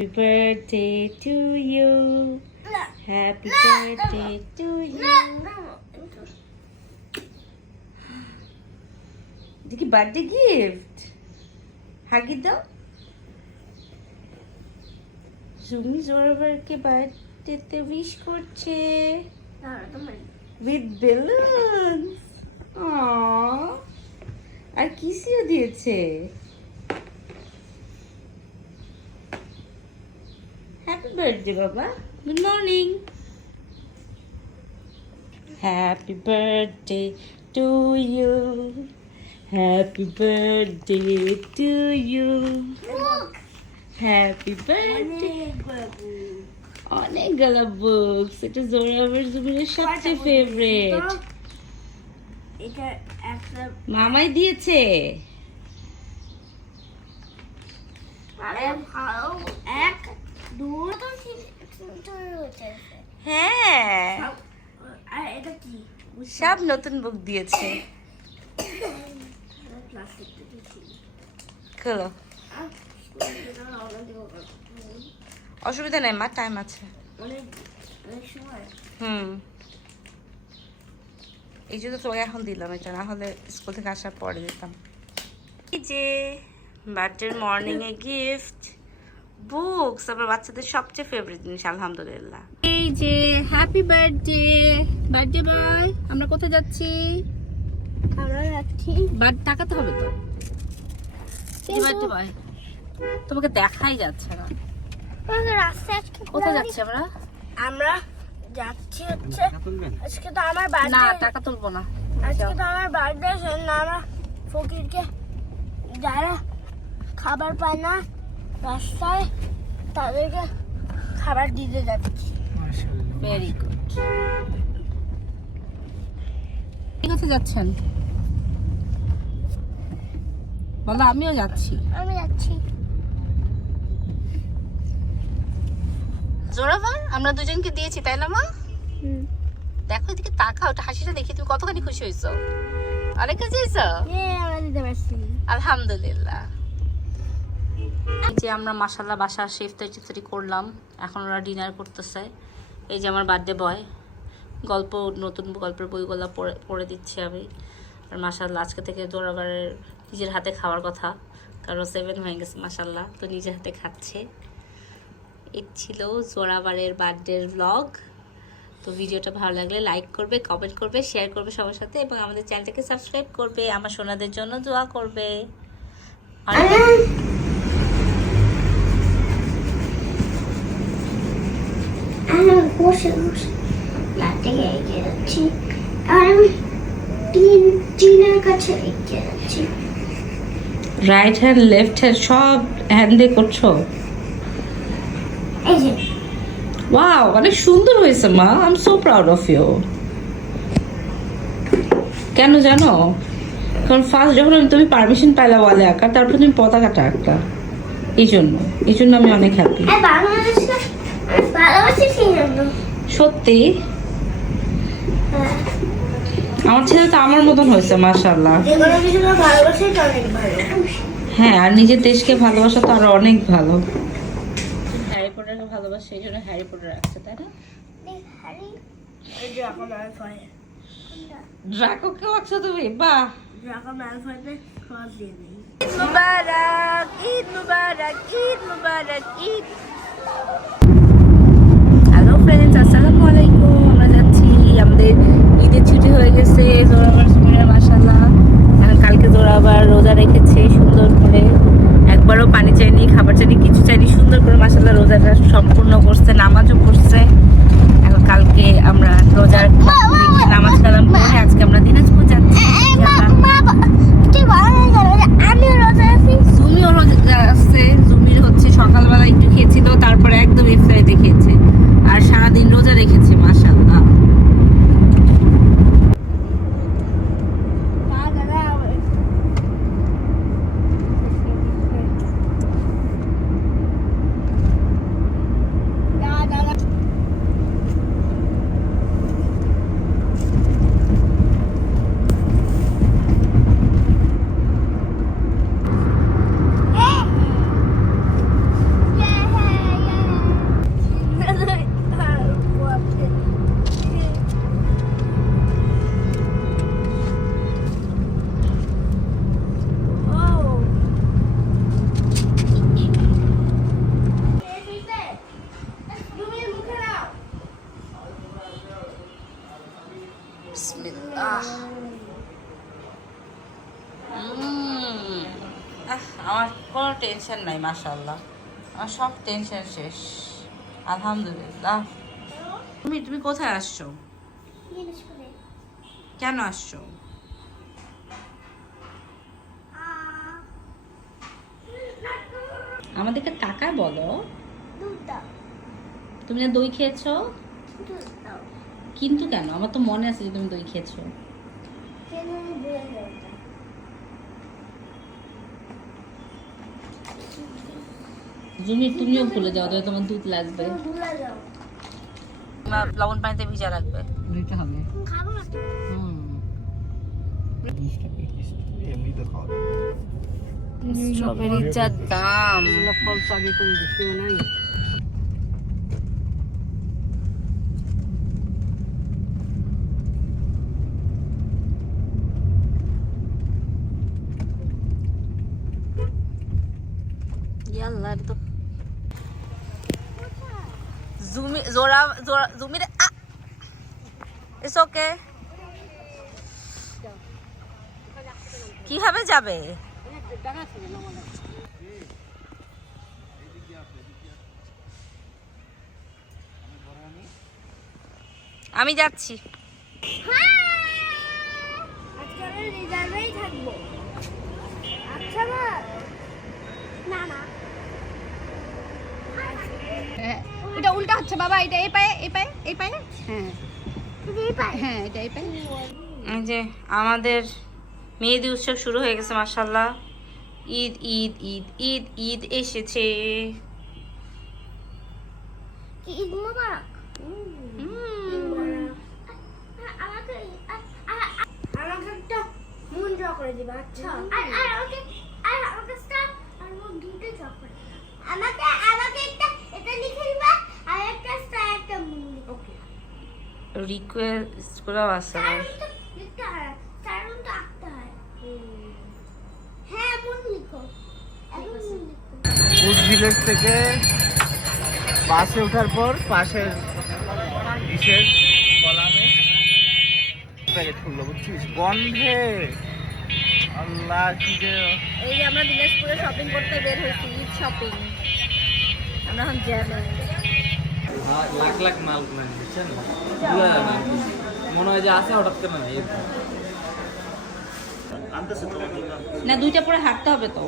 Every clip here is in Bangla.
Happy birthday to you. Happy birthday to you. দেখি বার্থডে গিফট হাগি দাও। জুমি জোরাবারকে বার্থডেতে উইশ করছে উইথ বেলুনস। আর কিসিও দিয়েছে। হ্যাপি বার্থডে বাবা। Good morning. Happy birthday to you. Happy birthday to you. Happy birthday. অনেকগুলো বুকস। এটা জোরাবার জুবিনের সবচেয়ে ফেভারিট। এটা একটা মামাই দিয়েছে। আরে ভালো এক দুই হ্যাঁ আর এটা কি সব নতুন বুক দিয়েছে। খোলো। অসুবিধা নেই মা, টাইম আছে। এই জন্য তোকে এখন দিলাম, এটা না হলে স্কুল থেকে আসার পরে দিতাম। এই যে birthday morning a gift books, আমার বাচ্চাদের সবচেয়ে ফেভারিট জিনিস আলহামদুলিল্লাহ। এই যে হ্যাপি বার্থডে বার্থডে বয়। আমরা কোথায় যাচ্ছি? আমরা যাচ্ছি বাট তাকাতে হবে তো। বার্থডে বয় তোমাকে দেখাই যাচ্ছে না। রাস্তায় আজকে কোথায় যাচ্ছি আমরা? আমরা যাচ্ছি হচ্ছে আজকে তো আমার না বার্থডে। টাকা তুলবো না। আজকে তো আমার বার্থডে, সেজন্য আমরা ফকিরকে যারা খাবার পায় না রাস্তায় তাদেরকে খাবার দিতে যাচ্ছি। Very good. কোথায় যাচ্ছেন বলো? আমিও যাচ্ছি। আমি যাচ্ছি। জোরাবার আমরা দুজনকে দিয়েছি তাই না মা? দেখো এদিকে তাকাও, ওটা হাসিটা দেখি তুমি কতখানি খুশি হয়েছো। অনেক খুশি হয়েছো? আমরা দিতে পারছি। আলহামদুলিল্লাহ। এই যে আমরা মাশাআল্লাহ বাসার ইফতারি করলাম, এখন ওরা ডিনার করতেছে। এই যে আমার বার্থডে বয় গল্প, নতুন গল্পের বইগুলো পড়ে দিচ্ছি আমি। আর মাশাআল্লাহ আজকে থেকে জোরাবারের নিজের হাতে খাওয়ার কথা, কারণ 7 হয়ে গেছে মাশাআল্লাহ, তো নিজের হাতে খাচ্ছে। এই ছিল জোরাবারের বার্থডের ব্লগ। তো ভিডিওটা ভালো লাগলে লাইক করবে, কমেন্ট করবে, শেয়ার করবে সবার সাথে, এবং আমাদের চ্যানেলটাকে সাবস্ক্রাইব করবে। আমার সোনাদের জন্য দোয়া করবে। বসে বসে লাটে এগিয়ে যাচ্ছি, আর আমি টিনের কাছে এগিয়ে যাচ্ছি। রাইট হ্যান্ড লেফট হ্যান্ড সব হ্যান্ডে করছো। এই যে ওয়াও, অনেক সুন্দর হয়েছে মা। I am so proud of you. কেন জানো? কারণ ফার্স্ট যখন তুমি পারমিশন পাইলা ওয়ালে আঁকা, তারপর তুমি পতাকাটা আঁকলা, এই জন্য আমি অনেক হ্যাপি। বাংলাদেশকে ভালোবাসি সেই জন্য। সত্যি আমার ছেলে তো আমার মতন হয়েছে মাশাআল্লাহ। যেগুলো কিছু ভালোবাসি তো অনেক ভালো। হ্যাঁ, আর নিজের দেশকে ভালোবাসা তো আরো অনেক ভালো। হ্যারি পটারকে ভালোবাসে, এই জন্য হ্যারি পটার রাখছে তাই না? এই যে এখন আলফায় ড্রাকোকে রাখছো তুমি? বাহ। এখন আলফাতে ক্রস দিয়ে দিই। ঈদ মুবারক, ঈদ মুবারক, ঈদ মুবারক, ঈদ। হ্যালো ফ্রেন্ডস, আসসালামু আলাইকুম। আমরা যাচ্ছি, আমাদের ঈদের ছুটি হয়ে গেছে জোরাবার সুমিরা মাশাআল্লাহ। কালকে জোরাবার রোজা রেখেছে সুন্দর করে, একবারও পানি চাইনি, খাবার চাইনি, কিছু চাইনি, সুন্দর করে মাশাআল্লাহ রোজাটা সম্পূর্ণ করছে, নামাজও পড়ছে। এখন কালকে আমরা রোজার নামাজ কালাম পড়ে আজকে আমরা দিনাজপুর যাচ্ছি। জুমিও রোজা আছে। জুমির হচ্ছে সকালবেলা একটু খেয়েছিল, তারপরে একদম ইফতারিতে খেয়েছে, আর সারাদিন রোজা রেখেছে মাশাআল্লাহ। টেনশন নাই মাশাআল্লাহ, আমার সব টেনশন শেষ আলহামদুলিল্লাহ। তুমি কোথায় আসছো? কেন আসছো? আমাদেরকে তাকায় বলো। তুমি না দই খেয়েছো? কিন্তু কেন? আমার তো মনে আছে যে তুমি দই খেয়েছো। জুমি তুমিও ভুলে যাও, তবে তোমার দুধ লাগবে। লবণ পানিতে ভিজা রাখবে। নিতে হবে। স্ট্রবেরির যা দাম, ফল চাবি করে দিতে নাই। ইয়াল্লা তো জুমি জোরা জোরা জুমির ইটস ওকে। কিভাবে যাবে? আমি যাচ্ছি। এটা উল্টা হচ্ছে বাবা, এটা এই পায়ে এই পায়ে এই পায়ে, হ্যাঁ হ্যাঁ এটা এই পায়ে। এই যে আমাদের মেহেদি উৎসব শুরু হয়ে গেছে মাশাআল্লাহ। ঈদ ঈদ ঈদ ঈদ ঈদ এসেছে। ঈদ মোবারক। আমাকে একটা মন ড্র করে দিবা। আচ্ছা আর আমাকে স্টার আর মন দুটো ড্র করে। আমাকে একটা এটা লিখে দিবা আর একটা স্টার একটা মন লিখো। ওকে। রিকোয়েস্ট করা আছে। লিখতে হয়, কারণ তো আঁকতে হয়। হ্যাঁ মন লিখো। এখন মন লিখো। ফুড ভিলেজ থেকে বাসে ওঠার পর পাশের ডিশের কলামে প্যাকেট খুললো, বুঝছিস? গন্ধে আল্লাহ কি যে। এই যে আমরা দিনাজপুরে শপিং করতে বের হয়েছি, ঈদ শপিং। আমরা এখন জ্যামে লাখ লাখ মাল কিনে বুঝছেন, মনে হয় যে আছে হঠাৎ করে নাই। না দুইটা পরে হাঁটতে হবে তো।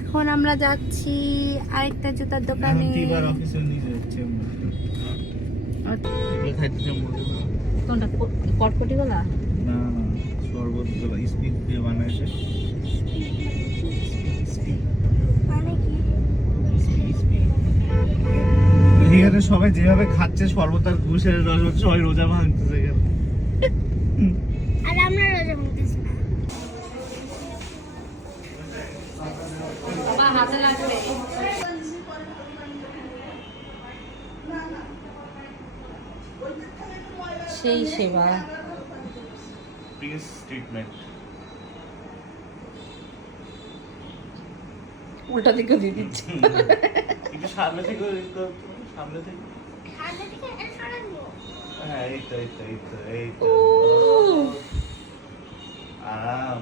এখন আমরা যাচ্ছি আরেকটা জুতার দোকানে। কোনটা? পটপটি গলা? না শরবত গুলো স্পিড দিয়ে বানাইছে। মানে কি? এখানে সবাই যেভাবে খাচ্ছে শরবত আর ঘুষের রস, সবাই রোজা ভাঙতেছে এখানে। আর আমরা রোজা ভাঙতেছি না। বাবা হাতে লাগবে। সেই সেবা। Please treatment. উল্টা দিকে দিয়ে দিচ্ছে। একটু সামনে থেকে সামনে থেকে। সামনে থেকে এটা সরানো। হ্যাঁ এই তো এই তো আরাম।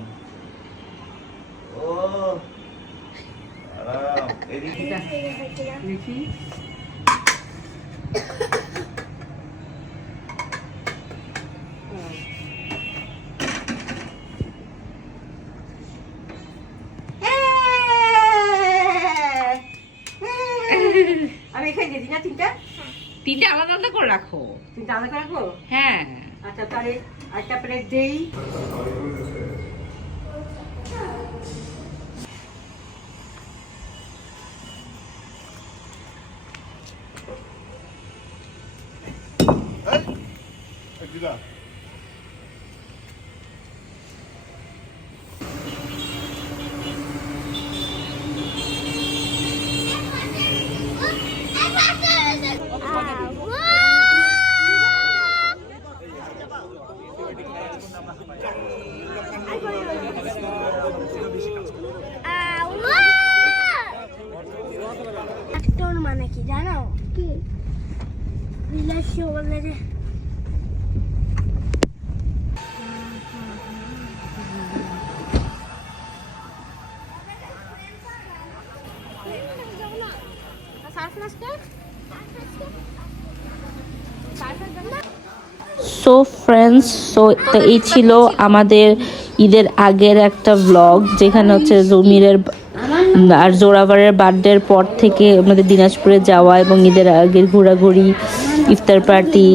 ও আরাম। এদিকে দেখি আমি এখানে দিই না তিনটা তিনটা আলাদা আলাদা করে রাখো। তিনটা আলাদা রাখবো। হ্যাঁ আচ্ছা তাহলে একটা প্লেট দেই। তোর মানে কি জানো? কি বিলাসী বলে যে সো ফ্রেন্ডস, সো তো এই ছিল আমাদের ঈদের আগের একটা ব্লগ, যেখানে হচ্ছে জমিরের আর জোরাভারের বার্থডের পর থেকে আমাদের দিনাজপুরে যাওয়া এবং ঈদের আগের ঘোরাঘুরি, ইফতার পার্টি,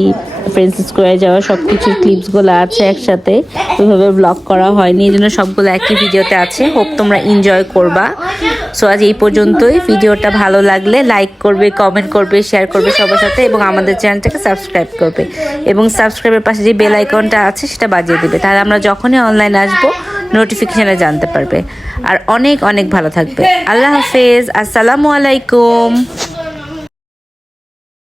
ফ্রেন্ডস স্কোয়ারে যাওয়া, সব কিছুর ক্লিপসগুলো আছে একসাথে। ওইভাবে ব্লগ করা হয়নি, এই জন্য সবগুলো একই ভিডিওতে আছে। হোপ তোমরা এনজয় করবা। সো আজ এই পর্যন্তই। ভিডিওটা ভালো লাগলে লাইক করবে, কমেন্ট করবে, শেয়ার করবে সবার সাথে এবং আমাদের চ্যানেলটাকে সাবস্ক্রাইব করবে এবং সাবস্ক্রাইবের পাশে যে বেল আইকনটা আছে সেটা বাজিয়ে দেবে, তাহলে আমরা যখনই অনলাইন আসবো নোটিফিকেশনে জানতে পারবে। আর অনেক অনেক ভালো থাকবে। আল্লাহ হাফেজ, আসসালামু আলাইকুম।